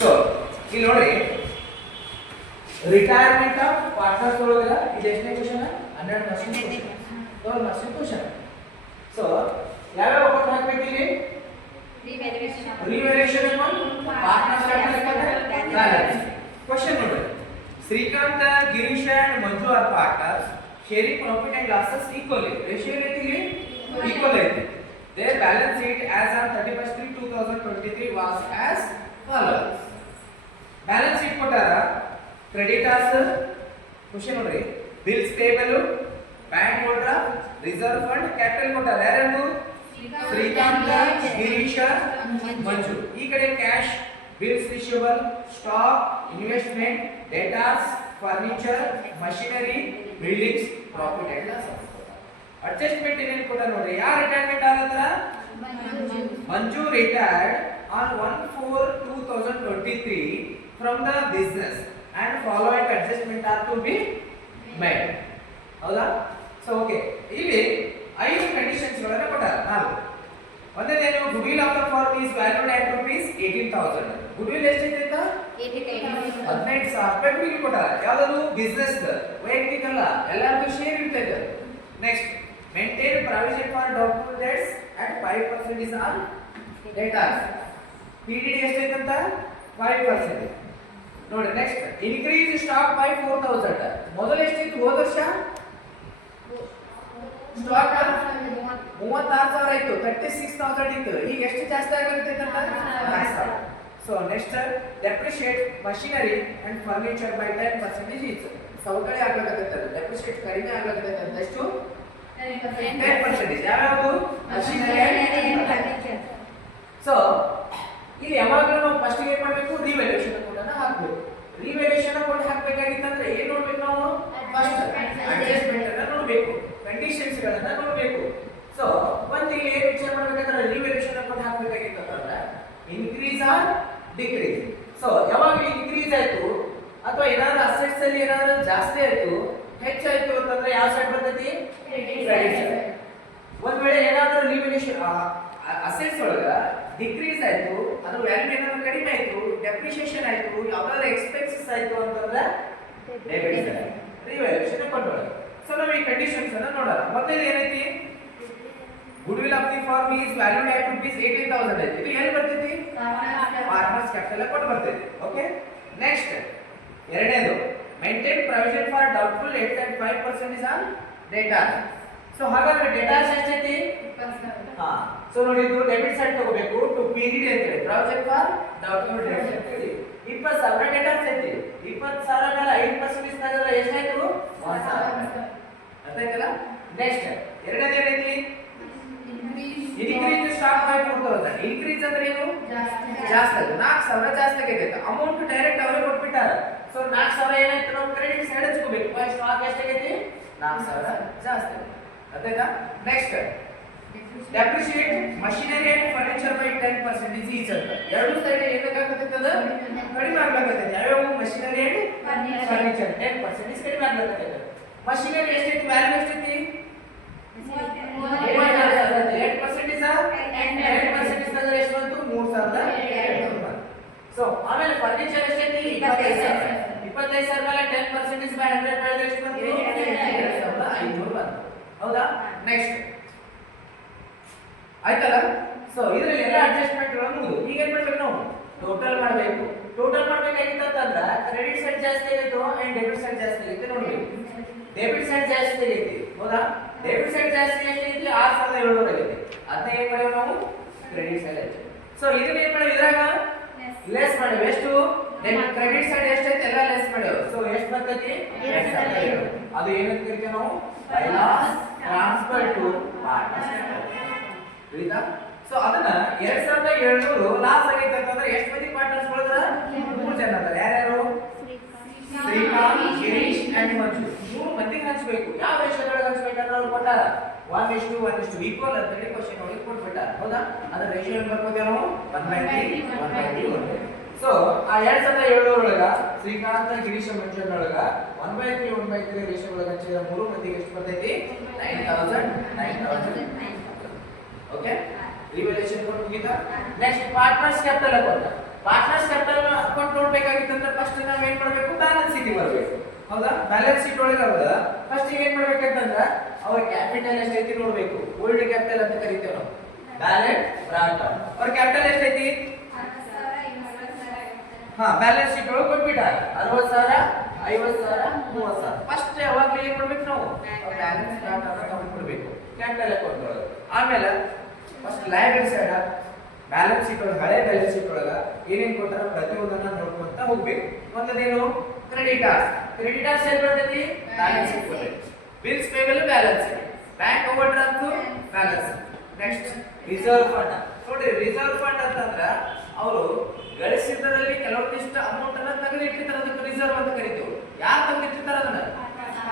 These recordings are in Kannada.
ಸೊ ಇಲ್ಲಿ ನೋಡ್ರಿ ರಿಟೈರ್ಮೆಂಟ್ ಆಫ್ ಪಾರ್ಟ್ನರ್ಸ್ ಒಳಗ ಇದು ಎಷ್ಟನೇ question 12 marks question 12 marks question so ಯಾವ್ಯಾವ ಅಕೌಂಟ್ ಹಾಕಬೇಕು ಇಲ್ಲಿ revaluation among partners balance question ನೋಡ್ರಿ Srikanth Girish and Manju are partners sharing profit and losses equally ratio ಏನೈತಿ ಇಲ್ಲಿ equal ಐತಿ their balance sheet as on 31/3/2023 was as follows balance sheet ಕೊಟ್ಟಾರ creditors question ನೋಡ್ರಿ bills payable bank overdraft reserve fund capital ಕೊಟ್ಟಾರ ಯಾರು ಶ್ರೀಕಾಂತ್ ಗಿರೀಶ ಮಂಜು ಈ ಕಡೆ cash bills receivable stock investment debtors furniture machinery buildings profit and loss adjustment ಏನೇನು ಕೊಟ್ಟ ನೋಡ್ರಿ ಯಾರು ರಿಟೈರ್ಮೆಂಟ್ ಆಗತ್ರ Manju retired on 1/4/2023 from the business and following adjustment are to be made ಹೌದಾ ಸೊ ಓಕೆ ಇಲ್ಲಿ 5 ಕಂಡೀಷನ್ಸ್ ಗಳನ್ನು ಕೊಟ್ಟಾರ ನಾವು ಒಂದೇನೇನು goodwill of the firm is valued at rupees 18000 goodwill ಎಷ್ಟೈತೆ ಅಂತ 18000 ಗುಡ್ವಿಲ್ ಕೊಟ್ಟಾರ ಯಾವುದು ಬಿಸಿನೆಸ್ ವೈಯಕ್ತಿಕ ಅಲ್ಲ ಎಲ್ಲರಿಗೂ ಶೇರ್ ಇರ್ತೈತೆ ನೆಕ್ಸ್ಟ್ ಮೇಂಟೈನ್ ಪ್ರಾವಿಷನ್ ಫಾರ್ ಡಾಕ್ಯುಮೆಂಟ್ debts at 5% is on debtors PDD ಎಷ್ಟೈತೆ ಅಂತ 5% ನೋಡಿ ನೆಕ್ಸ್ಟ್ ಇನ್ಕ್ರೀಸ್ ಸ್ಟಾಕ್ ಬೈ 4000 ಮೊದಲು ಎಷ್ಟಿತ್ತು ಹೋದ ವರ್ಷ ಸ್ಟಾಕ್ 36000 ಆಯ್ತು 36000 ಇತ್ತು ಈಗ ಎಷ್ಟು ಜಾಸ್ತಿ ಆಗುತ್ತೆ ಅಂತ 4000 so next depreciate machinery and furniture by 10% ಇತ್ತು ಸವಕಳಿ ಆಗಲಿಕ್ಕೆ ಡೆಪ್ರಿಷಿಯೇಟ್ ಕಡಿಮೆ ಆಗಲಿಕ್ಕೆ ಎಷ್ಟು 10% ಯಾವುದು ಮಷಿನರಿ ಅಂಡ್ ಫರ್ನಿಚರ್ ಸೊ ಇಲ್ಲಿ ಯಾವಾಗಲೂ ನಾವು ಫಸ್ಟ್ ಏನು ಮಾಡಬೇಕು ರಿವ್ಯಾಲ್ಯೂಯೇಷನ್ ಅಕೌಂಟ್ ಅನ್ನು ಹಾಕಬೇಕು ರಿವ್ಯಾಲ್ಯೂಯೇಷನ್ ಅಕೌಂಟ್ ಹಾಕಬೇಕಾಗಿತ್ತಂದ್ರೆ ಏನು ನೋಡಬೇಕು ನಾವು ಫಸ್ಟ್ ಅಡ್ಜಸ್ಟ್ಮೆಂಟ್ ಅನ್ನು ನೋಡಬೇಕು ಕಂಡೀಷನ್ಸ್ ಗಳನ್ನ ನೋಡಬೇಕು ಸೊ ಒಂದು ಇಲ್ಲಿ ಏನು ವಿಚಾರ ಮಾಡಬೇಕಂದ್ರೆ ರಿವ್ಯಾಲ್ಯೂಯೇಷನ್ ಅಕೌಂಟ್ ಹಾಕಬೇಕಾಗಿತ್ತಂದ್ರೆ ಇನ್ಕ್ರೀಸ್ ಆರ್ ಡಿಕ್ರೀಸ್ ಸೊ ಯಾವಾಗ ಇನ್ಕ್ರೀಸ್ ಆಯ್ತು ಅಥವಾ ಏನಾದರೂ ಅಸೆಟ್ಸ್ ಅಲ್ಲಿ ಏನಾದರೂ ಜಾಸ್ತಿ ಆಯ್ತು ಹೆಚ್ಚಾಯ್ತು ಅಂತಂದ್ರೆ ಯಾವ ಸೈಡ್ ಬರ್ತೈತಿ ಕ್ರೆಡಿಟ್ ಸೈಡ್ ಒಂದ್ ವೇಳೆ ಏನಾದರೂ ರಿವ್ಯಾಲ್ಯೂಯೇಷನ್ ಅಸೆಟ್ಸ್ ಒಳಗ ಡಿಕ್ರೀಸ್ ಆಯ್ತು ಅದು ವ್ಯಾಲ್ಯೂ ಏನಾದರೂ ಕಡಿಮೆ ಆಯ್ತು ಡೆಪ್ರಿಸಿಯೇಷನ್ ಆಯ್ತು ಯಾವ್ದಾದ್ರು ಎಕ್ಸ್ಪೆನ್ಸಸ್ ಆಯ್ತು ಅಂತಂದ್ರೆ ಡೆಬಿಟ್ ಸೈಡ್ ರಿವ್ಯಾಲ್ಯೂಯೇಷನ್ ಅಕೌಂಟ್ ಒಳಗ ಸೊ ನಾವು ಈ ಕಂಡೀಷನ್ಸ್ ಅನ್ನು ನೋಡೋಣ ಮೊದಲು ಏನೈತಿ goodwill of the firm is valued at rupees 18000 ಐತಿ ಇದು ಏನು ಬರ್ತೈತಿ ಪಾರ್ಟ್ನರ್ಸ್ ಕ್ಯಾಪಿಟಲ್ ಅಕೌಂಟ್ ಬರ್ತೈತಿ ಓಕೆ ನೆಕ್ಸ್ಟ್ ಎರಡನೇದು maintain provision for doubtful debts at 5% is on data so ಹಾಗಾದ್ರೆ ಡೇಟಾ ಎಷ್ಟೈತಿ 20000 ಹಾ ಸೊ ನೋಡಿ ಇದು ಡೆಬಿಟ್ ಸೈಡ್ ತಗೋಬೇಕು ಟು ಪೀರಿಯಡ್ ಅಂತ ಹೇಳಿ ಪ್ರಾವಿಷನ್ ಫಾರ್ ಡೌಟ್ಫುಲ್ ಡೆಟ್ಸ್ ಅಂತ ಹೇಳಿ 20000 ಡೇಟಾ ಐತಿ 20000 ಮೇಲೆ 5% ಇಸ್ನಾಗಲ್ಲ ಎಷ್ಟಾಯ್ತು 1000 ಅರ್ಥಾಯ್ತಲ್ಲ ನೆಕ್ಸ್ಟ್ ಎರಡನೇ ಏನೈತಿ ಇನ್ಕ್ರೀಸ್ ಸ್ಟಾಕ್ ಬೈ 4000 ಇನ್ಕ್ರೀಸ್ ಅಂದ್ರೆ ಏನು ಜಾಸ್ತಿ ಅದು 4000 ಜಾಸ್ತಿ ಆಗೈತೆ ಅಮೌಂಟ್ ಡೈರೆಕ್ಟ್ ಅವರೇ ಕೊಟ್ಬಿಟ್ಟಾರ ಸೊ 4000 ಏನಾಯ್ತು ನಾವು ಕ್ರೆಡಿಟ್ ಸೈಡ್ ಹಚ್ಕೋಬೇಕು ಸ್ಟಾಕ್ ಎಷ್ಟಾಗೈತಿ 4000 ಜಾಸ್ತಿ ಅರ್ಥಾಯ್ತಾ next depreciate machinery and furniture by 10% is each ಅಂತ ಎರಡು ಸೈಡ್ ಏನಕ್ಕಾಗತ್ತೆ ಅದು ಕಡಿಮೆ ಆಗ್ಲಾಕತ್ತೆ ಯಾವ್ಯಾವ ಮಷಿನರಿ ಅಂಡ್ ಫರ್ನಿಚರ್ 10% ಇಸ್ ಕಡಿಮೆ ಆಗ್ಲಾಕತ್ತೆ ಮಷಿನರಿ ಎಷ್ಟೈತಿ ವ್ಯಾಲ್ಯೂ ಎಷ್ಟೈತಿ 8% ಇಸ್ 10% ಇಸ್ ಅಂದ್ರೆ ಎಷ್ಟು ಬಂತು 3200 ಸೊ ಆಮೇಲೆ ಫರ್ನಿಚರ್ ಎಷ್ಟೈತಿ 25000 ಮೇಲೆ 10% ಇಸ್ 100 ಮೇಲೆ ಎಷ್ಟು ಬಂತು 2500 ಬಂತು ಹೌದಾ ನೆಕ್ಸ್ಟ್ ಆಯ್ತಲ್ಲ ಸೊ ಇದರಲ್ಲಿ ಎಲ್ಲ ಅಡ್ಜಸ್ಟ್ಮೆಂಟ್ ಗಳು ಮುಗಿದು ಈಗ ಏನು ಮಾಡಬೇಕು ನಾವು ಟೋಟಲ್ ಮಾಡಬೇಕು ಟೋಟಲ್ ಮಾಡಬೇಕಾಗಿತ್ತು ಅಂತಂದ್ರೆ ಕ್ರೆಡಿಟ್ ಸೈಡ್ ಜಾಸ್ತಿ ಆಗಿತ್ತು ಅಂಡ್ ಡೆಬಿಟ್ ಸೈಡ್ ಜಾಸ್ತಿ ಆಗಿತ್ತು ನೋಡಬೇಕು ಡೆಬಿಟ್ ಸೈಡ್ ಜಾಸ್ತಿ ಆಗೈತಿ ಹೌದಾ ಡೆಬಿಟ್ ಸೈಡ್ ಜಾಸ್ತಿ ಆಗೈತಿ 6700 ಆಗೈತಿ ಅದನ್ನ ಏನು ಮಾಡಿವಿ ನಾವು ಕ್ರೆಡಿಟ್ ಸೈಡ್ ಐತಿ ಸೊ ಇದನ್ನ ಏನು ಮಾಡಿವಿ ಇದ್ರಾಗ ಲೆಸ್ ಮಾಡಿವಿ ಎಷ್ಟು ಕ್ರೆಡಿಟ್ ಸೈಡ್ ಎಷ್ಟೈತಿ ಎಲ್ಲ ಲೆಸ್ ಮಾಡಿವಿ ಸೊ ಎಷ್ಟು ಬರ್ತೈತಿ ಅದು ಏನಂತ ಕರಿತೀವಿ ನಾವು ಫೈನಾನ್ಸ್ ಟ್ರಾನ್ಸ್ಫರ್ ಟು ಪಾರ್ಟ್ನರ್ಸ್ ತಿಳಿತಾ ಸೊ ಅದನ್ನ 2700 ಲಾಸ್ ಆಗೈತೆ ಅಂತಂದ್ರೆ ಎಷ್ಟು ಮಂದಿ ಪಾರ್ಟ್ನರ್ಸ್ ಗಳಿದ್ರ 3 ಜನ ಅದಾರ ಯಾರ್ಯಾರು ಶ್ರೀಕಾಂತ್ ಗಿರೀಶ್ ಅಂಡ್ ಮಂಜು 3 ಮಂದಿಗೆ ಹಂಚಬೇಕು ಯಾವ ರೇಷಿಯೋದೊಳಗೆ ಹಂಚಬೇಕಂದ್ರೆ ಅವ್ರು ಕೊಟ್ಟಾರ 1:1 ಈಕ್ವಲ್ ಅಂತ ಹೇಳಿ ಕ್ವಶನ್ ಒಳಗೆ ಕೊಟ್ಬಿಟ್ಟಾರ ಹೌದಾ ಅದರ ರೇಷಿಯೋ ಏನು ಬರ್ಕೋತೀವಿ ನಾವು 1/3 ಸೊ ಆ 2700 ಒಳಗ ಶ್ರೀಕಾಂತ್ ಗಿರೀಶ್ ಮಂಜು ಒಳಗ 1/3 ರೇಷಿಯೋ ಒಳಗೆ ಹಂಚಿದ 3 ಮಂದಿಗೆ ಎಷ್ಟು ಬರ್ತೈತಿ 9000 ಓಕೆ ರಿವಲ್ಯೂಷನ್ ಕೊಟ್ಟು ಮುಗಿತಾ next partners capital account partners capital account ನೋಡ್ಬೇಕಾಗಿತ್ತಂದ್ರೆ ಫಸ್ಟ್ ನಾವ್ ಏನ್ ಮಾಡ್ಬೇಕು, ಬ್ಯಾಲೆನ್ಸ್ ಶೀಟ್ ಬರಬೇಕು. ಹೌದಾ, ಬ್ಯಾಲೆನ್ಸ್ ಶೀಟ್ ಒಳಗೆ ಹೌದಾ ಫಸ್ಟ್ ಏನ್ ಮಾಡ್ಬೇಕಂತಂದ್ರ ಅವ್ರ ಕ್ಯಾಪಿಟಲ್ ಎಷ್ಟೈತಿ ನೋಡ್ಬೇಕು. ಓಲ್ಡ್ ಕ್ಯಾಪಿಟಲ್ ಅಂತ ಕರಿತೇವೆ ನಾವು, ಬ್ಯಾಲೆನ್ಸ್ ಬ್ರಾಟ್ ಅವ್ರ ಕ್ಯಾಪಿಟಲ್ ಎಷ್ಟೈತಿ. ಹಾ, ಬ್ಯಾಲೆನ್ಸ್ ಶೀಟ್ ಒಳಗೆ ಕೊಟ್ಬಿಟ್ಟಾರ 60,000 50,000 30,000. ಫಸ್ಟ್ ಯಾವಾಗ್ಲೂ ಏನ್ ಮಾಡ್ಬೇಕು ನಾವು, ಬ್ಯಾಲೆನ್ಸ್ ಬ್ರಾಟ್ ಅಂತ ತಗೊಂಡ್ಬಿಡ್ಬೇಕು ಕ್ಯಾಪಿಟಲ್ ಅಕೌಂಟ್ ಒಳಗೆ. ಆಮೇಲೆ first liability side balance sheet ಒಳಗೆ, ಹಳೆ ಬ್ಯಾಲೆನ್ಸ್ ಶೀಟ್ ಒಳಗೆ ಏನೇನ್ ಕೊಟ್ಟಾರ ಪ್ರತಿಯೊಂದನ್ನ ನೋಡ್ಕೊಂತ ಹೋಗ್ಬೇಕು. ಒಂದೇನು ಕ್ರೆಡಿಟರ್ಸ್. ಕ್ರೆಡಿಟರ್ಸ್ ಎಲ್ಲಿ ಬರ್ತೈತಿ, ಬ್ಯಾಲೆನ್ಸ್ ಶೀಟ್ ಬರ್ತೈತಿ. Bills payable balance, bank over draft balance. Next reserve fund. ನೋಡಿ, ರಿಸರ್ವ್ ಫಂಡ್ ಅಂತಂದ್ರ ಅವರು ಗಳಿಸಿದ್ದರಲ್ಲಿ ಕೆಲವೊಂದಿಷ್ಟು ಅಮೌಂಟ್ ಅನ್ನ ತೆಗೆದಿಟ್ಟಿರ್ತಾರೆ, ಅದಕ್ಕೆ ರಿಸರ್ವ್ ಅಂತ ಕರಿತೀವಿ. ಯಾರು ತೆಗೆದಿಟ್ಟಿರ್ತಾರ ಅದನ್ನ,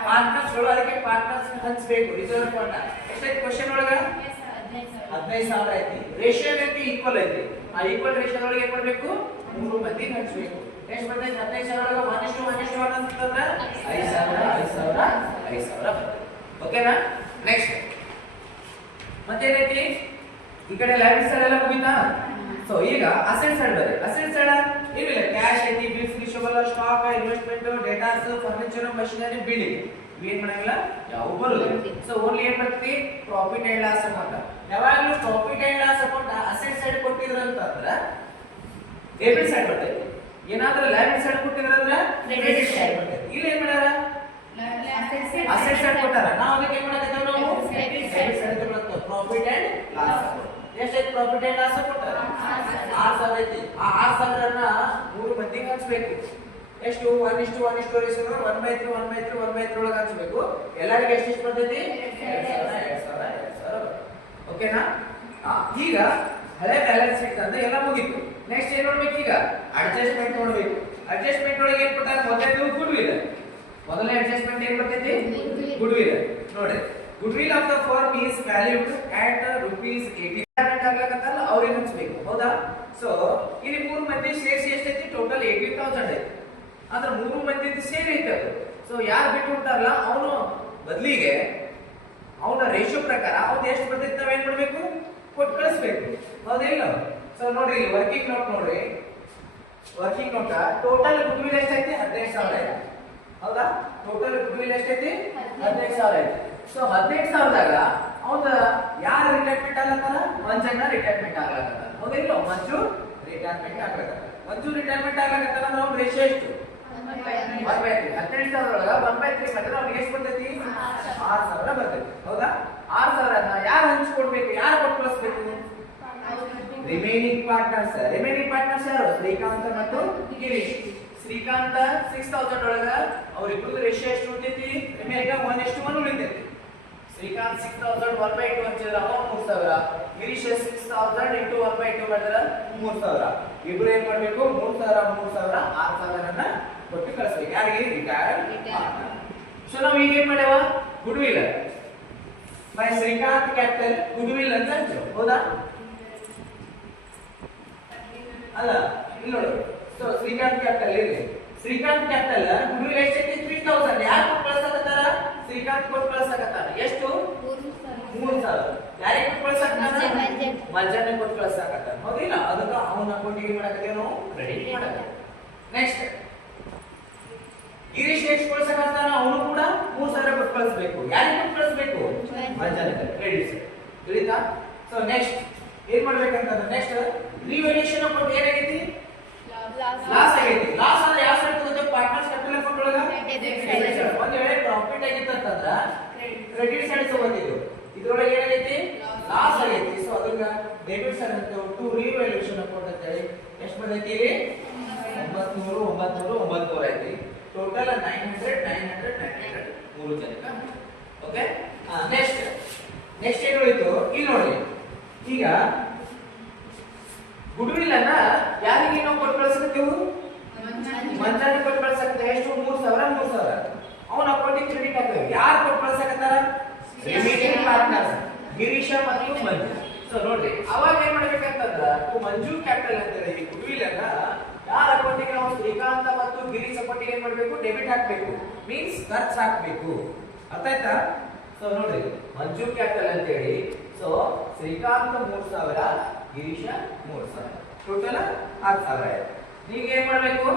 ಪಾರ್ಟ್ನರ್ಸ್ ಗಳು. ಅದಕ್ಕೆ ಪಾರ್ಟ್ನರ್ಸ್ ಹಂಚಬೇಕು ರಿಸರ್ವ್ ಫಂಡ್. ಎಷ್ಟೈತಿ ಕ್ವಶನ್ ಒಳಗ, 15,000 ಐತಿ. ರೇಷಿಯೋ ಐತಿ, ಈಕ್ವಲ್ ಐತಿ. ಆ ಈಕ್ವಲ್ ರೇಷಿಯೋ ಒಳಗೆ ಏನ್ ಮಾಡ್ಬೇಕು, 3 ಮಂದಿ ಹಂಚಬೇಕು. ಎಷ್ಟು ಬರ್ತೈತಿ, 15,000 ಒಳಗೆ 1:1 ಅಂತಂದ್ರೆ 5,000 5,000 5,000 ಓಕೆನಾ. ನೆಕ್ಸ್ಟ್ ಮತ್ತೇನೈತಿ, ಈ ಕಡೆ ಲಯಬಿಲಿಟಿ ಸೈಡ್ ಎಲ್ಲ ಮುಗಿತಾ. ಸೊ ಈಗ ಅಸೆಟ್ ಸೈಡ್ ಬರೀ. ಅಸೆಟ್ ಸೈಡ್ ಏನಿಲ್ಲ, ಕ್ಯಾಶ್ ಐತಿ, bills receivable, stock, investment, debtors, furniture, machinery, building. ಇವೇನ್ ಮಾಡಂಗಿಲ್ಲ, ಯಾವ ಬರುದಿಲ್ಲ. ಸೊ ಓನ್ಲಿ ಏನ್ ಬರ್ತೈತಿ, ಪ್ರಾಫಿಟ್ ಅಂಡ್ ಲಾಸ್ ಅಕೌಂಟ್. ಯಾವಾಗಲೂ profit and loss account asset side ಕೊಟ್ಟಿದ್ರ ಅಂತಂದ್ರ ಡೆಬಿಟ್ ಸೈಡ್ ಬರ್ತೈತಿ. ಏನಾದ್ರೂ ಲಯಬಿಲಿಟಿ ಸೈಡ್ ಕೊಟ್ಟಿದ್ರಂದ್ರ ಕ್ರೆಡಿಟ್ ಸೈಡ್ ಬರ್ತೈತಿ. ಇಲ್ಲಿ ಏನ್ ಮಾಡ್ಯಾರ, ಅಸೆಟ್ ಸೈಡ್ ಕೊಟ್ಟಾರ. ನಾವು ಅದಕ್ಕೆ ಏನ್ ಮಾಡಕತ್ತೇವೆ, ನಾವು ಡೆಬಿಟ್ ಸೈಡ್ ಬರ್ತೇವೆ. ಪ್ರಾಫಿಟ್ ಅಂಡ್ ಲಾಸ್ ಅಕೌಂಟ್ ಎಷ್ಟೈತಿ, ಪ್ರಾಫಿಟ್ ಅಂಡ್ ಲಾಸ್ ಅಕೌಂಟ್ 6,000 ಐತಿ. ಆ 6,000 3 ಮಂದಿಗೆ ಹಂಚಬೇಕು. ಎಷ್ಟು, 1:1 ರೇಷಿಯೋ 1/3 1/3 1/3 ಒಳಗೆ ಹಂಚಬೇಕು. ಎಲ್ಲರಿಗೆ ಎಷ್ಟು ಬರ್ತೈತಿ, 2,000 ಓಕೆನಾ. ಈಗ ಹಳೆ ಬ್ಯಾಲೆನ್ಸ್ ಶೀಟ್ ಅಂದ್ರೆ ಎಲ್ಲ ಮುಗಿತು. ನೆಕ್ಸ್ಟ್ ಏನ್ ನೋಡ್ಬೇಕು, ಈಗ ಅಡ್ಜಸ್ಟ್ಮೆಂಟ್ ನೋಡ್ಬೇಕು. ಅಡ್ಜಸ್ಟ್ಮೆಂಟ್ ಒಳಗೆ ಏನ್ ಕೊಟ್ಟಾರ, ಮೊದಲನೇದು ಗುಡ್ ವಿಲ್. ಮೊದಲನೇ ಅಡ್ಜಸ್ಟ್ಮೆಂಟ್ ಏನ್ ಬರ್ತೈತಿ, ಗುಡ್ ವಿಲ್. ನೋಡಿ, good will of the firm is valued at ₹80 ಆಗ್ಲಕತ್ತಲ್ಲ ಅವ್ರಿಗೆ ಹಂಚಬೇಕು. ಹೌದಾ. ಸೊ ಇಲ್ಲಿ 3 ಮಂದಿ ಸೇರಿಸಿ ಎಷ್ಟೈತಿ, ಟೋಟಲ್ 80,000 ಐತಿ. ಅಂದ್ರೆ 3 ಮಂದಿ ಸೇರಿ ಐತೆ ಅದು. ಸೊ ಯಾರು ಬಿಟ್ಟು ಬಿಡ್ತಾರಲ್ಲ ಅವನು ಬದಲಿಗೆ ಅವನ ರೇಷಿಯೋ ಪ್ರಕಾರ ಅವ್ನು ಎಷ್ಟು ಬರ್ತೈತಿ ನಾವ್ ಏನ್ ಮಾಡ್ಬೇಕು, ಕೊಟ್ಟು ಕಳಿಸ್ಬೇಕು. ಹೌದಿಲ್ಲ. ಸೊ ನೋಡ್ರಿ, ವರ್ಕಿಂಗ್ ನೋಟ್ ನೋಡ್ರಿ, ವರ್ಕಿಂಗ್ ನೋಟ ಟೋಟಲ್ ಗುಡ್ ವಿಲ್ ಎಷ್ಟೈತಿ, 15,000 ಐತಿ. ಹೌದಾ. ಟೋಟಲ್ ಗುಡ್ ವಿಲ್ ಎಷ್ಟೈತಿ, 15,000 ಐತಿ. ಸೊ 15,000ದಾಗ ಅವನ ಯಾರು ರಿಟೈರ್ಮೆಂಟ್ ಆಗ್ಲತ್ತಾರ, ಮಂಜಣ್ಣ ರಿಟೈರ್ಮೆಂಟ್ ಆಗ್ಲತ್ತಾರ. ಹೌದಿಲ್ಲ, ಮಂಜು ರಿಟೈರ್ಮೆಂಟ್ ಆಗ್ಲತ್ತಾರ. ಮಂಜು ರಿಟೈರ್ಮೆಂಟ್ ಆಗ್ಲತ್ತಾರ ಅಂದ್ರೆ ಅವ್ನ ರೇಷಿಯೋ ಎಷ್ಟು, 1/3. 15,000 ಒಳಗ 1/3 ಮಾಡಿದ್ರೆ ಅವ್ನಿಗೆ ಎಷ್ಟು ಬರ್ತೈತಿ, 6,000 ಬರ್ತೈತಿ. ಹೌದಾ. 6,000ನ ಯಾರು ಹಂಚ್ಕೊಡ್ಬೇಕು, ಯಾರು ಕೊಟ್ಟು ಕಳಿಸ್ಬೇಕು, ರಿಮೈನಿಂಗ್ ಪಾರ್ಟ್ನರ್ಸ್. ರಿಮೈನಿಂಗ್ ಪಾರ್ಟ್ನರ್ಸ್ ಯಾರು, ಶ್ರೀಕಾಂತ್ ಮತ್ತು ಗಿರೀಶ್. ಶ್ರೀಕಾಂತ್ 6,000 ಒಳಗ ಅವ್ರಿಬ್ರು ರೇಷಿಯೋ ಎಷ್ಟು ಉಳಿತೈತಿ, ರಿಮೈನಿಂಗ್ 1:1 ಉಳಿತೈತಿ. ಶ್ರೀಕಾಂತ್ 6,000 1/2 ಹಂಚಿದ್ರೆ ಅವ 3,000. ಗಿರೀಶ್ 6,000 into 1/2 ಮಾಡಿದ್ರೆ 3,000. ಇಬ್ರು ಏನ್ ಮಾಡ್ಬೇಕು, 3,000 3,000 6,000 ಕೊಟ್ಟು ಕಳಿಸ್ಬೇಕು. ಯಾರಿಗೆ, ರಿಟೈರ್ಡ್. ಸೊ ನಾವು ಈಗ ಏನ್ ಮಾಡ್ಯಾವ, goodwill by Srikanth capital goodwill ಅಂತ ಹಂಚು. ಹೌದಾ. ಅಲ್ಲ ಇಲ್ಲಿ ನೋಡು. ಸೊ ಶ್ರೀಕಾಂತ್ ಕ್ಯಾಪಿಟಲ್ ಇರ್ಲಿ. ಶ್ರೀಕಾಂತ್ ಕ್ಯಾಪಿಟಲ್ ಗುಡ್ ವಿಲ್ ಎಷ್ಟೈತಿ, 3,000. ಯಾರು ಕೊಟ್ಟು ಕಳಿಸಕತ್ತಾರ, ಶ್ರೀಕಾಂತ್ ಕೊಟ್ಟು ಕಳಿಸಕತ್ತಾರ. ಎಷ್ಟು, 3,000. ಯಾರಿಗೆ ಕೊಟ್ಟು ಕಳಿಸಕತ್ತಾರ, ಮಂಜಣ್ಣ ಕೊಟ್ಟು ಕಳಿಸಕತ್ತಾರ. ಹೌದಿಲ್ಲ. ಅದಕ್ಕ ಅವನ ಅಕೌಂಟಿಗೆ ಮಾಡಕತ್ತೇವೆ ನಾವು, ಕ್ರೆಡಿಟ್ ಮಾಡಕತ್ತೇವೆ. ನೆಕ್ಸ್ಟ್ ಗಿರೀಶ್ ಎಷ್ಟು ಕಳಿಸಕತ್ತಾನ, ಅವನು ಕೂಡ 3,000 ಕೊಟ್ಟು ಕಳಿಸಬೇಕು. ಯಾರಿಗೆ ಕೊಟ್ಟು ಕಳಿಸಬೇಕು, ಮಂಜಣ್ಣ. ಕ್ರೆಡಿಟ್ ತಿಳಿತಾ. ಸೊ ನೆಕ್ಸ್ಟ್ ಏನ್ ಮಾಡ್ಬೇಕಂತಂದ್ರೆ, ನೆಕ್ಸ್ಟ್ ರಿವ್ಯಾಲ್ಯೂಯೇಷನ್ ಅಕೌಂಟ್ ಏನಾಗೈತಿ, ಲಾಸ್ ಆಗೈತಿ. ಲಾಸ್ ಅಂದ್ರೆ ಯಾವ ಸೈಡ್ ತಗೋತೀವಿ, ಪಾರ್ಟ್ನರ್ಸ್ ಕ್ಯಾಪಿಟಲ್ ಅಕೌಂಟ್ ಒಳಗ ಒಂದು ವೇಳೆ ಪ್ರಾಫಿಟ್ ಆಗಿತ್ತು ಅಂತಂದ್ರ ಕ್ರೆಡಿಟ್ ಸೈಡ್ ತಗೋತೀವಿ. ಇದ್ರೊಳಗೆ ಏನಾಗೈತಿ, ಲಾಸ್ ಆಗೈತಿ. ಸೊ ಅದನ್ನ ಡೆಬಿಟ್ ಸೈಡ್ ಅಂತ ಟು ರಿವ್ಯಾಲ್ಯೂಯೇಷನ್ ಅಕೌಂಟ್ ಅಂತ ಹೇಳಿ ಎಷ್ಟು ಬಂದೈತಿ, ಇಲ್ಲಿ 900 900 900 ಐತಿ. ಟೋಟಲ್ 900 900 900 ಮೂರು ಜನಕ್ಕೆ. ಓಕೆ. ನೆಕ್ಸ್ಟ್ ಏನ್ ಉಳಿತು, ಇಲ್ಲಿ ನೋಡಿ. ಈಗ ಗುಡ್ ವಿಲ್ ಅನ್ನ ಯಾರಿಗೆ ನಾವು ಕೊಟ್ಟು ಕಳಿಸಕತ್ತೀವಿ, ಮಂಜಣ್ಣ ಕೊಟ್ಟು ಕಳಿಸಕತ್ತೇವೆ. ಎಷ್ಟು, 3,000 3,000 ಅವನ ಅಕೌಂಟಿಗೆ ಕ್ರೆಡಿಟ್ ಆಗ್ತೇವೆ. ಯಾರು ಕೊಟ್ಟು ಕಳಿಸಕತ್ತಾರ, ರಿಮೈನಿಂಗ್ ಪಾರ್ಟ್ನರ್ಸ್ ಗಿರೀಶ ಮತ್ತು ಮಂಜು. ಸೊ ನೋಡ್ರಿ, ಅವಾಗ ಏನ್ ಮಾಡ್ಬೇಕಂತಂದ್ರ ಮಂಜು ಕ್ಯಾಪಿಟಲ್ ಅಂತ ಹೇಳಿ ಗುಡ್ ವಿಲ್ ಅನ್ನ ಯಾರ ಅಕೌಂಟಿಗೆ ನಾವು ಶ್ರೀಕಾಂತ ಮತ್ತು ಗಿರೀಶ್ ಅಕೌಂಟಿಗೆ ಏನ್ ಮಾಡ್ಬೇಕು, ಡೆಬಿಟ್ ಹಾಕ್ಬೇಕು. ಮೀನ್ಸ್ ಖರ್ಚು ಹಾಕ್ಬೇಕು. ಅರ್ಥ ಆಯ್ತಾ. ಸೊ ನೋಡ್ರಿ, ಮಂಜು ಕ್ಯಾಪಿಟಲ್ ಅಂತ ಹೇಳಿ. ಸೊ ಶ್ರೀಕಾಂತ್ 3,000, ಗಿರೀಶ 3,000. ಟೋಟಲ್ 6000 ಆಯ್ತು. ಈಗ ಏನ್ ಮಾಡ್ಬೇಕು?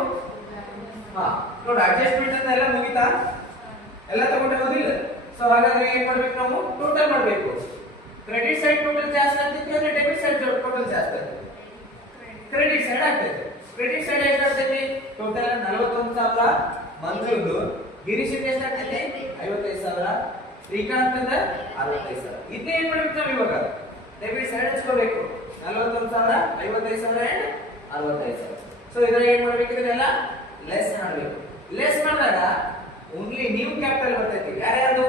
ನೋಡಿ ಅಡ್ಜಸ್ಟ್ಮೆಂಟ್ ಅಂತ ಎಲ್ಲ ಮುಗಿತಾ? ಎಲ್ಲ ತಗೊಂಡು ಹೋದಿಲ್ಲ. ಸೊ ಹಾಗಾದ್ರೆ ಏನ್ ಮಾಡ್ಬೇಕು ನಾವು? ಟೋಟಲ್ ಮಾಡ್ಬೇಕು. ಕ್ರೆಡಿಟ್ ಸೈಡ್ ಟೋಟಲ್ ಜಾಸ್ತಿ ಆಗ್ತೈತಿ ಅಂದ್ರೆ ಡೆಬಿಟ್ ಸೈಡ್ ಟೋಟಲ್ ಜಾಸ್ತಿ ಆಗ್ತೈತಿ? ಕ್ರೆಡಿಟ್ ಸೈಡ್ ಆಗ್ತೈತಿ. ಕ್ರೆಡಿಟ್ ಸೈಡ್ ಎಷ್ಟು ಆಗ್ತೈತಿ? ಟೋಟಲ್ 41,000 ಮಂಜುದು. ಗಿರೀಶ್ ಎಷ್ಟು ಆಗ್ತೈತಿ? 55,000. ಶ್ರೀಕಾಂತದ 65,000. ಇದನ್ನ ಏನ್ ಮಾಡ್ಬೇಕು ನಾವು ಇವಾಗ? ಡೆಬಿಟ್ ಸೈಡ್ ಹಚ್ಕೋಬೇಕು. 41,000, 55,000 ಅಂಡ್ 65,000. ಸೊ ಇದನ್ನ ಏನ್ ಮಾಡ್ಬೇಕು? ಇದನ್ನೆಲ್ಲ ಲೆಸ್ ಮಾಡಬೇಕು. ಲೆಸ್ ಮಾಡಿದಾಗ ಓನ್ಲಿ ನ್ಯೂ ಕ್ಯಾಪಿಟಲ್ ಬರ್ತೈತಿ. ಯಾರ್ಯಾರು?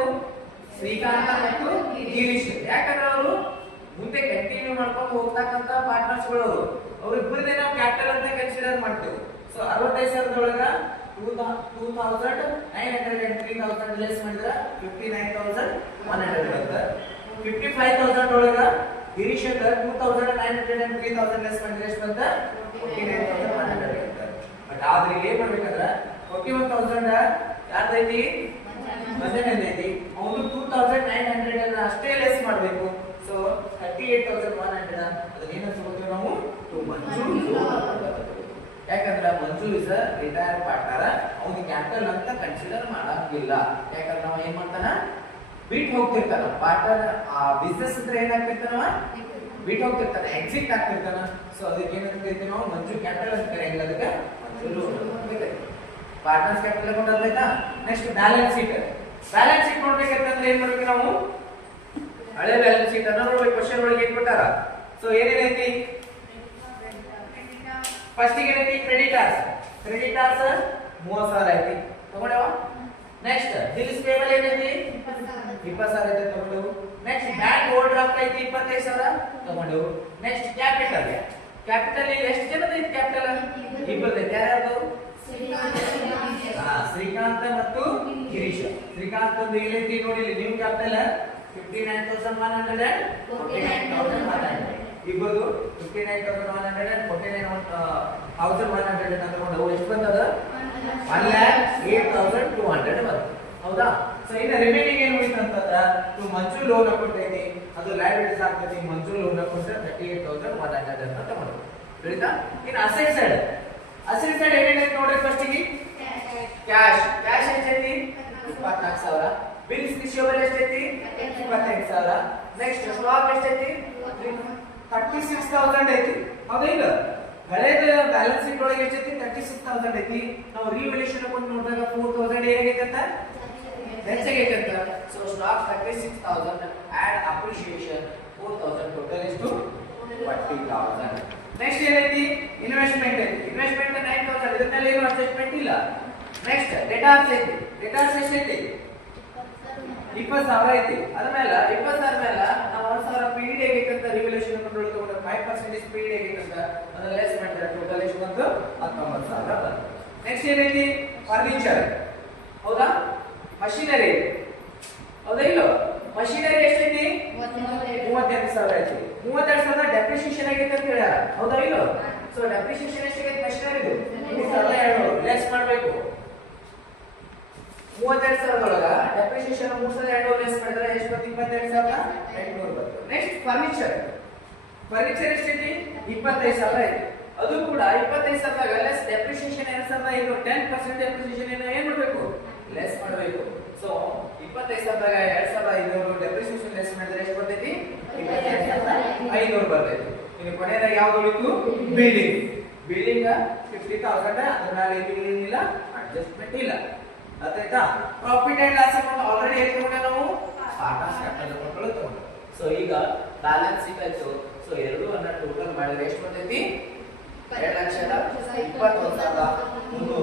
ಶ್ರೀಕಾಂತ ಮತ್ತು ಗಿರೀಶ್. ಯಾಕಂದ್ರೆ ಅವರು ಮುಂದೆ ಕಂಟಿನ್ಯೂ ಮಾಡ್ಕೊಂಡು ಹೋಗ್ತಕ್ಕಂತ ಪಾರ್ಟ್ನರ್ಸ್ ಗಳು ಅವ್ರಿಬ್ಬರದೇ ನಾವು ಕ್ಯಾಪಿಟಲ್ ಅಂತ ಕನ್ಸಿಡರ್ ಮಾಡ್ತೇವೆ. ಸೊ 65,000 ಒಳಗ 2,900 and 3,000 ಲೆಸ್ ಮಾಡಿದ್ರೆ 59,100 ಬರುತ್ತೆ. 55,000 ಒಳಗ ಗಿರೀಶ್ ಅಂತ 2,900 and 3,000 ಲೆಸ್ ಮಾಡಿದ್ರೆ ಎಷ್ಟು ಬರುತ್ತೆ? 49,100 ಬರುತ್ತೆ. ಬಟ್ ಆದ್ರೆ ಏನ್ ಮಾಡ್ಬೇಕಂದ್ರೆ 41,000 ಯಾರ್ದೈತಿ? ಮಂಜನೈತಿ. ಅವನು 2,900 ಅನ್ನ ಅಷ್ಟೇ ಲೆಸ್ ಮಾಡಬೇಕು. ಸೊ 38,100 ಅದನ್ನೇನ ತಗೋತೀವಿ ನಾವು? To Manju loan. ಯಾಕಂದ್ರೆ Manju is a retire partner. ಅವನಿಗೆ ಕ್ಯಾಪಿಟಲ್ ಅಂತ ಕನ್ಸಿಡರ್ ಮಾಡಂಗಿಲ್ಲ. ಯಾಕಂದ್ರೆ ನಾವು ಏನ್ ಮಾಡ್ತಾನ? ಬಿಟ್ ಹೋಗ್ತಿರ್ತಾನ. ಪಾರ್ಟ್ನರ್ ಆ ಬಿಸ್ನೆಸ್ ಅಂದ್ರೆ ಏನಾಗ್ತಿರ್ತಾನ? ಬಿಟ್ ಹೋಗ್ತಿರ್ತಾನೆ, ಎಕ್ಸಿಟ್ ಆಗ್ತಿರ್ತಾನ. ಸೊ ಅದಕ್ಕೆ ಏನಂತ ನಾವು ಮಂಜು ಕ್ಯಾಪಿಟಲ್ ಅಂತ ಕರೆಯಂಗಿಲ್ಲ. ಅದಕ್ಕೆ ಮಂಜು ಲೋನ್ ಅಂತ ಕರೀತೀವಿ. ಪಾರ್ಟ್ನರ್ಸ್ ಕ್ಯಾಪಿಟಲ್ ಕೊಂಡಾಯ್ತಾ? Next balance sheet. Balance sheet ನೋಡ್ಬೇಕಂತಂದ್ರೆ ಏನ್ ಮಾಡ್ಬೇಕು ನಾವು? ಹಳೆ ಬ್ಯಾಲೆನ್ಸ್ ಶೀಟ್ ಅನ್ನ ನೋಡ್ಬೇಕು. ಕ್ವಶನ್ ಒಳಗೆ ಏನ್ ಕೊಟ್ಟಾರ? ಸೊ ಏನೇನೈತಿ? ಫಸ್ಟ್ ಏನೈತಿ? ಕ್ರೆಡಿಟರ್ಸ್. ಕ್ರೆಡಿಟರ್ಸ್ 30,000 ಐತಿ, ತಗೊಂಡೇವ. ನೆಕ್ಸ್ಟ್ ಬಿಲ್ಸ್ ಪೇಬಲ್ ಏನೈತಿ? 20,000 ಐತಿ, ತಗೊಂಡೆವು. ನೆಕ್ಸ್ಟ್ ಬ್ಯಾಂಕ್ ಓವರ್ ಡ್ರಾಫ್ಟ್ ಐತಿ 25,000, ತಗೊಂಡೆವು. Next capital. ಕ್ಯಾಪಿಟಲ್ ಇಲ್ಲಿ ಎಷ್ಟು ಜನದ ಐತಿ? ಕ್ಯಾಪಿಟಲ್ ಇಬ್ಬರದು ಐತಿ. ಯಾರ್ಯಾರು? ಶ್ರೀಕಾಂತ ಮತ್ತು ಗಿರೀಶ್. ಶ್ರೀಕಾಂತ್ ಒಂದು ಏನೈತಿ ನೋಡಿ ಇಲ್ಲಿ ನ್ಯೂ ಕ್ಯಾಪಿಟಲ್ 59,100 and 49,100. ಇಬ್ಬರು 59,100 and 49,100 ತಗೊಂಡು ಎಷ್ಟು ಬಂದದ? 1,08,200 ಬಂತು. ಹೌದಾ? ಸೊ ಇನ್ನು ರಿಮೈನಿಂಗ್ ಏನು ಉಳಿತು ಅಂತಂದ್ರ ಮಂಜು ಲೋನ್ ಅಕೌಂಟ್ ಐತಿ, ಅದು ಲಯಬಿಲಿಟೀಸ್ ಆಗ್ತೈತಿ. ಮಂಜು ಲೋನ್ ಅಕೌಂಟ್ 38,100 ಅಂತ ತಗೊಂಡು ತಿಳಿತಾ? ಇನ್ನು ಅಸೆಟ್ ಸೈಡ್. ಅಸೆಟ್ ಸೈಡ್ ಏನೇನೈತಿ ನೋಡ್ರಿ. ಫಸ್ಟ್ ಗೆ ಕ್ಯಾಶ್. ಕ್ಯಾಶ್ ಎಷ್ಟೈತಿ? 24,000. ಬಿಲ್ಸ್ ರಿಸೀವಬಲ್ ಎಷ್ಟೈತಿ? 25,000. ನೆಕ್ಸ್ಟ್ ಸ್ಟಾಕ್ ಎಷ್ಟೈತಿ? 36,000 ಐತಿ. ಹೌದಾ? ಈಗ ಹಳೇದ ಬ್ಯಾಲೆನ್ಸ್ ಶೀಟ್ ಒಳಗೆ ಎಷ್ಟೈತಿ? 36,000 ಐತಿ. ನಾವು ರಿವ್ಯಾಲ್ಯೂಯೇಷನ್ ಅಕೌಂಟ್ ನೋಡಿದಾಗ 4,000 ಏನಾಗೈತೆ ಅಂತ? ಹೆಚ್ಚಾಗೈತೆ ಅಂತ. So stock 36,000 add appreciation 4,000, total ಎಷ್ಟು? 40,000. ನೆಕ್ಸ್ಟ್ ಏನೈತಿ? ಇನ್ವೆಸ್ಟ್ಮೆಂಟ್ ಐತಿ. ಇನ್ವೆಸ್ಟ್ಮೆಂಟ್ 9,000. ಇದರ ಮೇಲೆ ಏನು ಅಡ್ಜಸ್ಟ್ಮೆಂಟ್ ಇಲ್ಲ. ನೆಕ್ಸ್ಟ್ ಡೆಟಾರ್ಸ್ ಐತಿ. ಡೆಟಾರ್ಸ್ ಎಷ್ಟೈತಿ? 20,000 ಐತಿ. ಅದ್ಮೇಲೆ 20,000 ಮೇಲೆ ನಾವು 1,000 ಪಿಡಿ ಆಗೈತೆ ಅಂತ ರಿವ್ಯಾಲ್ಯೂಯೇಷನ್ ಕಂಟ್ರೋಲ್ ತಗೊಂಡು 5% ಪಿಡಿ ಆಗೈತೆ ಅಂತ ಅದನ್ನ ಲೆಸ್ ಮಾಡಿದ್ರೆ ಟೋಟಲ್ ಎಷ್ಟು ಬಂತು? 19,000 ಬಂತು. ನೆಕ್ಸ್ಟ್ ಏನೈತಿ? ಫರ್ನಿಚರ್. ಹೌದಾ? ಮಷಿನರಿ. ಹೌದಾ? ಇಲ್ಲ ಮಷಿನರಿ ಎಷ್ಟೈತಿ? 32,000 ಐತಿ. 32,000 ಡೆಪ್ರಿಸಿಯೇಷನ್ ಆಗೈತೆ ಅಂತ ಹೇಳ್ಯಾರ. ಹೌದಾ? ಇಲ್ಲ ಸೊ ಡೆಪ್ರಿಸಿಯೇಷನ್ ಎಷ್ಟಾಗೈತಿ ಮಷಿನರಿದು? 3,200 ಲೆಸ್ ಮಾಡಬೇಕು. 32,000 ಒಳಗ ಡೆಪ್ರಿಸಿಯೇಷನ್ 3,200 ಲೆಸ್ ಮಾಡಿದ್ರೆ ಎಷ್ಟು ಬಂತು? 22,800 ಬಂತು. Next furniture. ಫರ್ನಿಚರ್ ಎಷ್ಟೈತಿ? 25,000 ಐತಿ. ಅದು ಕೂಡ 25,000 ಲೆಸ್ ಡೆಪ್ರಿಸಿಯೇಷನ್ 2,500. 10% ಡೆಪ್ರಿಸಿಯೇಷನ್ ಏನ್ ಮಾಡಬೇಕು? ಲೆಸ್ ಮಾಡಬೇಕು. ಸೊ 25,000 2,500 ಡೆಪ್ರಿಸಿಯೇಷನ್ ಲೆಸ್ ಮಾಡಿದ್ರೆ ಎಷ್ಟು ಬರ್ತೈತಿ? 22,500 ಬರ್ತೈತಿ. ಇನ್ನು ಕೊನೆಯದಾಗ ಯಾವ್ದು ಉಳಿತು? ಬಿಲ್ಡಿಂಗ್. ಬಿಲ್ಡಿಂಗ್ 50,000. ಅದರ ಮೇಲೆ ಏನಿಲ್ಲ ಅಡ್ಜಸ್ಟ್ಮೆಂಟ್ ಇಲ್ಲ. ಅರ್ಥಾಯ್ತಾ? Profit and loss account already ಏನು ತಗೊಂಡೆ ನಾವು? ಪಾರ್ಟ್ನರ್ಸ್ ಕ್ಯಾಪಿಟಲ್ ಅಕೌಂಟ್ ತಗೊಂಡೆ. ಸೊ ಈಗ ಬ್ಯಾಲೆನ್ಸ್ ಶೀಟ್ ಆಯ್ತು. ಸೊ ಎರಡು ಅನ್ನ ಟೋಟಲ್ ಮಾಡಿದ್ರೆ ಎಷ್ಟು ಬರ್ತೈತಿ? 2,21,300